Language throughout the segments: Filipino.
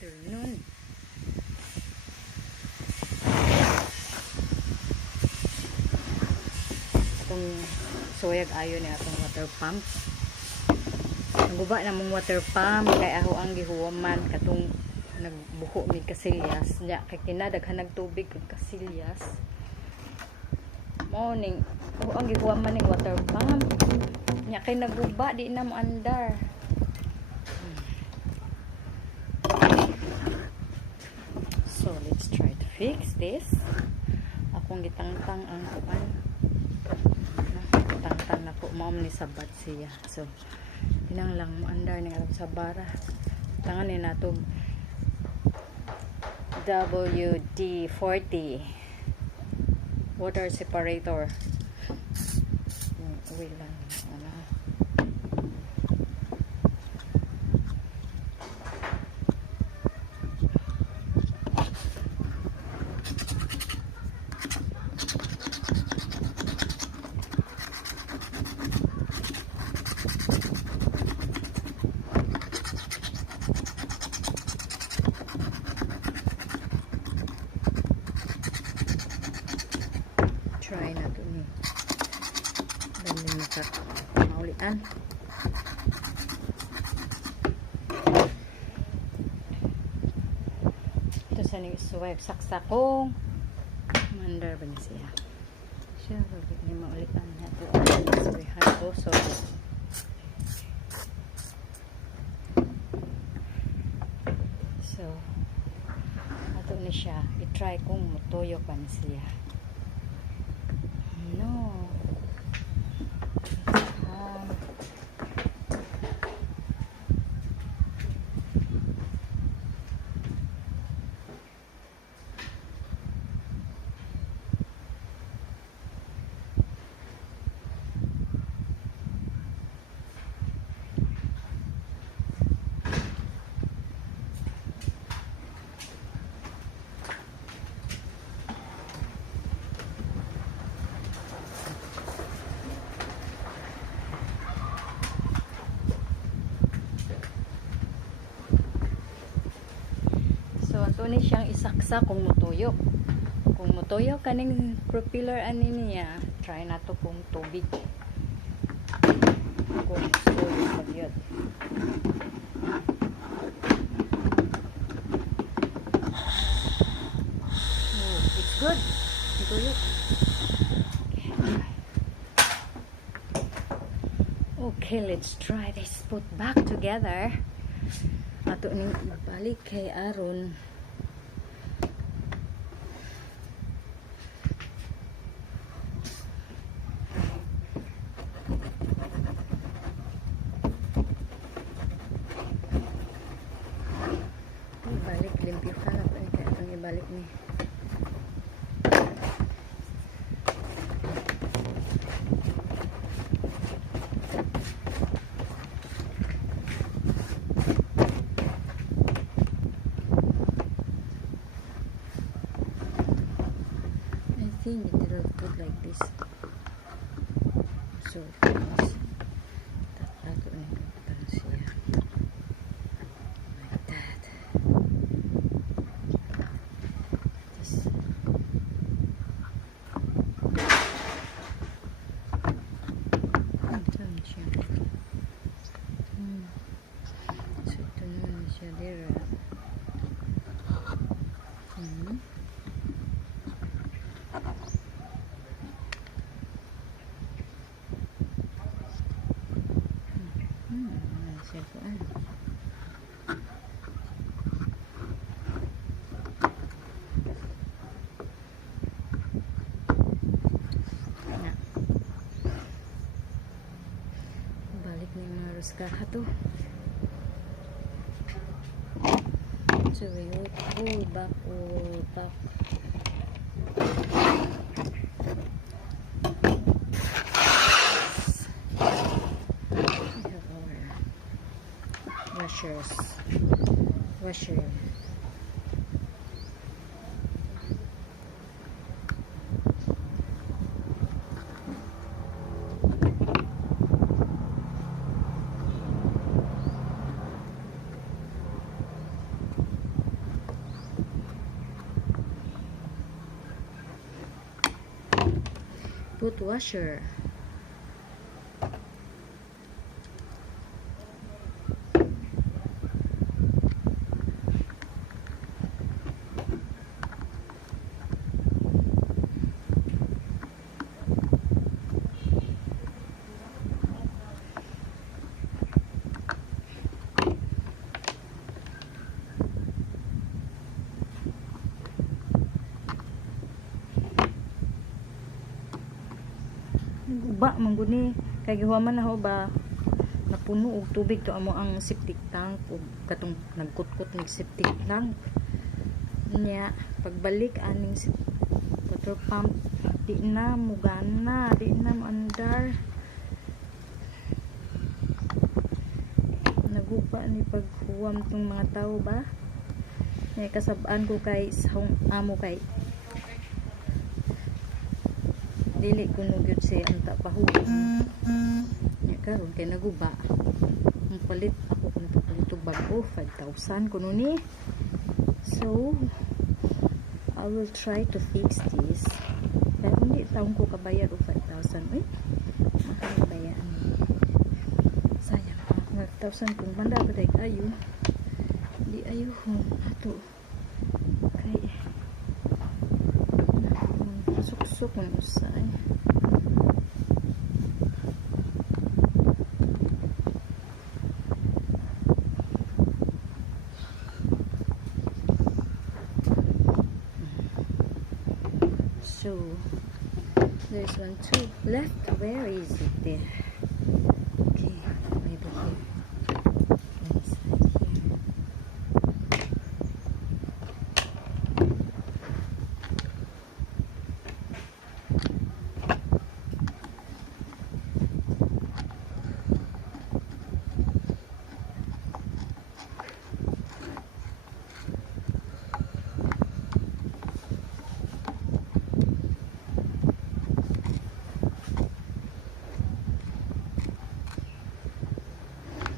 afternoon. Itong soyag ayo ni atong water pump. Naguba na mong water pump kay ako ang gihuwaman katong nagbuho mi kasilyas nya kay kinadaghan nagtubig ug kasilyas. Mao ning ako ang gihuwaman ning water pump. Nya kay naguba di na mo andar. So let's try to fix this. Akong gitangtang ang kuan. Tangtang na ko mao ni sabat siya. So pinang lang mo andar ning alam sa bara. Tangan ni nato WD-40 water separator. Wait lang ano. Try na to ni. Dali na ka maulian. Ito sa ni swipe saksakong mandar ba ni siya? Siya bagay ni maulian na to. So also so ato ni siya i-try kung mutuyo pa ni siya. No. So ato ni siyang isaksa kung mutuyo. Kung mutuyo kaning propeller ani niya, try na to kung tubig. Kung tuyo pa gyud. Oh, it's good. Mutuyo. Okay, let's try this. Put back together. Ato ning balik kay aron ibalik limpyo ka na kay atong ibalik ni. I think it will put like this. So please ato ni butang siya like that. This. Ito siya. So ito na siya dira. Balik ni mga ruskaha to. So we will pull back. We have our washer. put washer. Guba mangguni kay gihuman na ho ba napuno og tubig to amo ang septic tank ug katong nagkutkot ng septic tank nya pagbalik aning water pump di na mugana, di na maandar, naguba ni paghuwam tong mga tao ba nya kasab-an ko kay sa amo kay dili ko nugyod siya ang tapahuan nya karon kay naguba ang palit ako kung napapalit og bago 5,000 kuno ni. So I will try to fix this pero hindi taong ko kabayad og 5,000 uy mahal bayaan sayang 5,000 kung banda ba tayo ayo di ayo ato kay suksok ng usay. So there's one too left. Where is it there? Okay, maybe here. Nice, right here.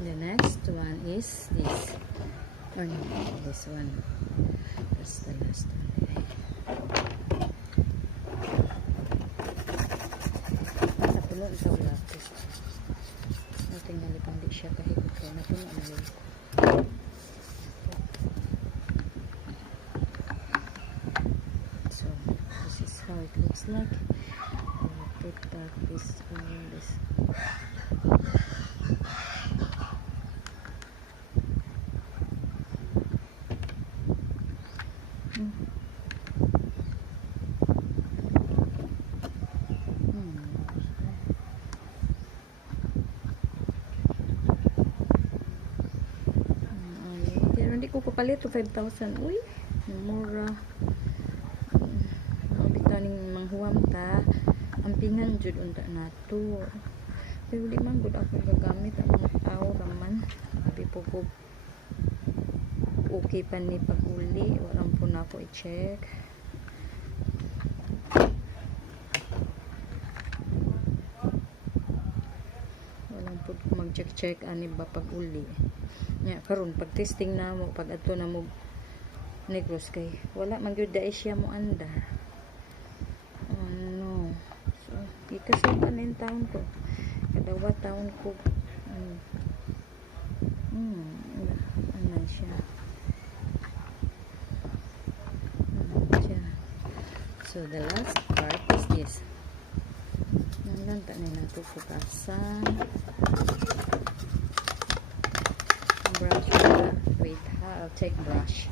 The next one is this. Or no, this one. That's the last one. Napuno ito lapis. Natingnan pang di siya kahit ito. Napuno na lang. So, this is how it looks like. I will put back this over this. Pero hindi ko papalit to 5,000. Uy, mura. Bitaning manghuwam ta. Ampingan jud unta nato. Pero di man gud ako gagamit ang mga tao raman. Abi po ko okay pa ni pag-uli. Walang po na ako i-check. Walang po mag-check ani ba pag-uli. Nya karon pag testing na mo, pag adto na mo Negros kay wala man gyud dai siya mo andar. Ano. So, ikasay pa nin taon ko. Kadawa taon ko. Ano siya. So the last part is this. Nalanta na nato fukasan. Brush. Wait, I'll take brush.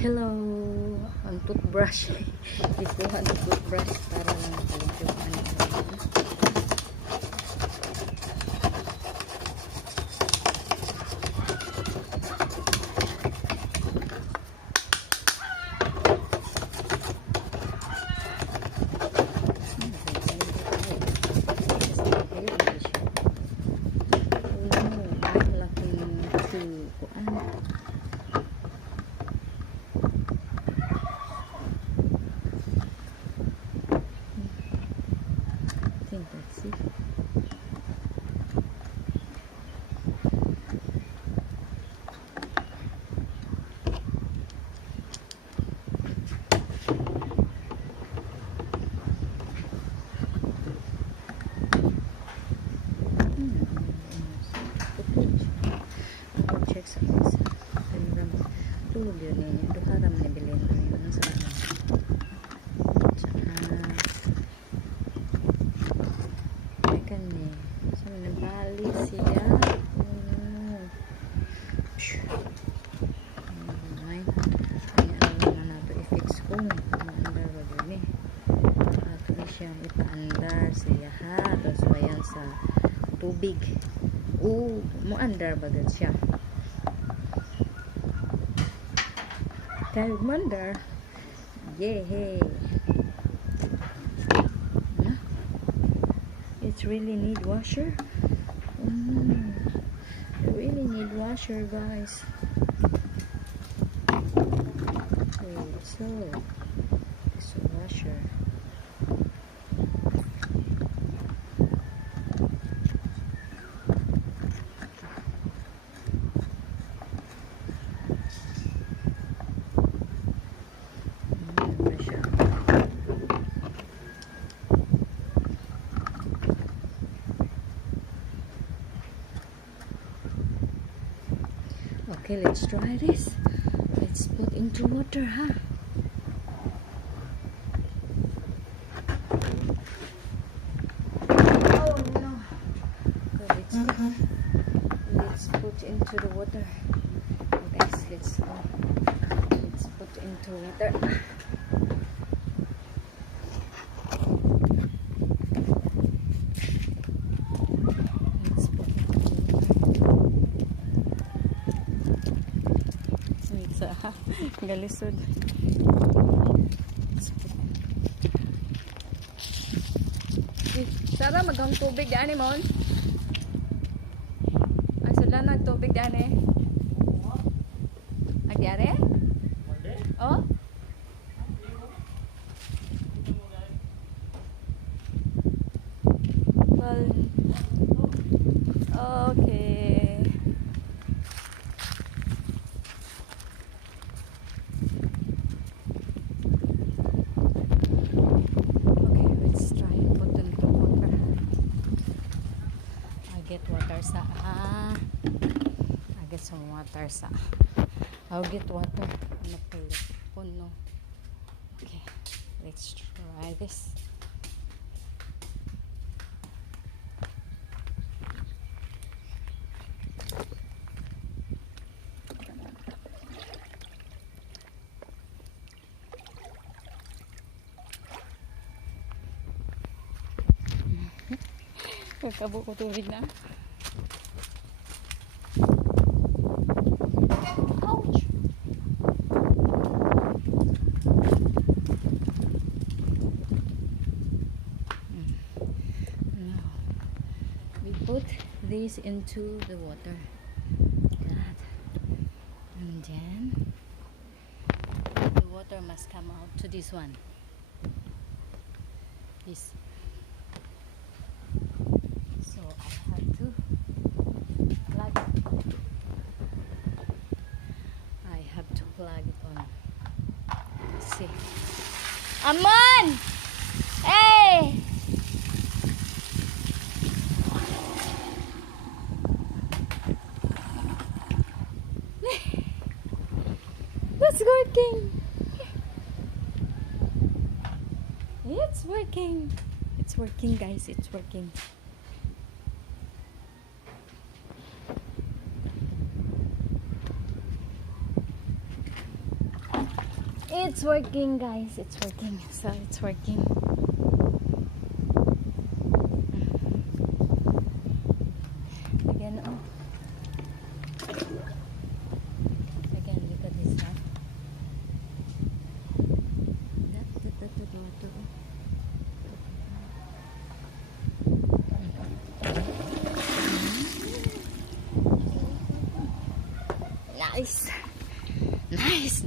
Hello, ang toothbrush. Ikuha ng toothbrush para lang medyo Tulog yun eh. Duha ra man bilhin ko yun sa ano. Tsaka may kani. So, nabali siya. Ay, ano na nato i-fix ko. Maandar ba dun eh. Ato na siyang ipaandar siya ha. Tapos bayan sa tubig. Muandar ba dun siya. Kaya mandar. Yay! It's really need washer. I really need washer, guys. Okay, so this washer. Okay, let's try this. Let's put into water, huh? Oh no. Okay, let's put into the water. Okay, guys, let's put into water. Galisod. Sara, maghang tubig daan eh, Mon. Ay, sala nagtubig daan eh. Agyari? Oh? Well, okay. Get water sa I get some water sa I'll get water on the phone. No. Okay, let's try this. Kabo ko tubig na. Ouch! Now, we put this into the water. That. And then, the water must come out to this one. This. So I have to plug it. I have to plug it on. Let's see. Amon! Hey! That's working. It's working. It's working, guys. It's working. It's working, guys. It's working. So it's working. Again, oh. Again, look at this one. Nice. Nice.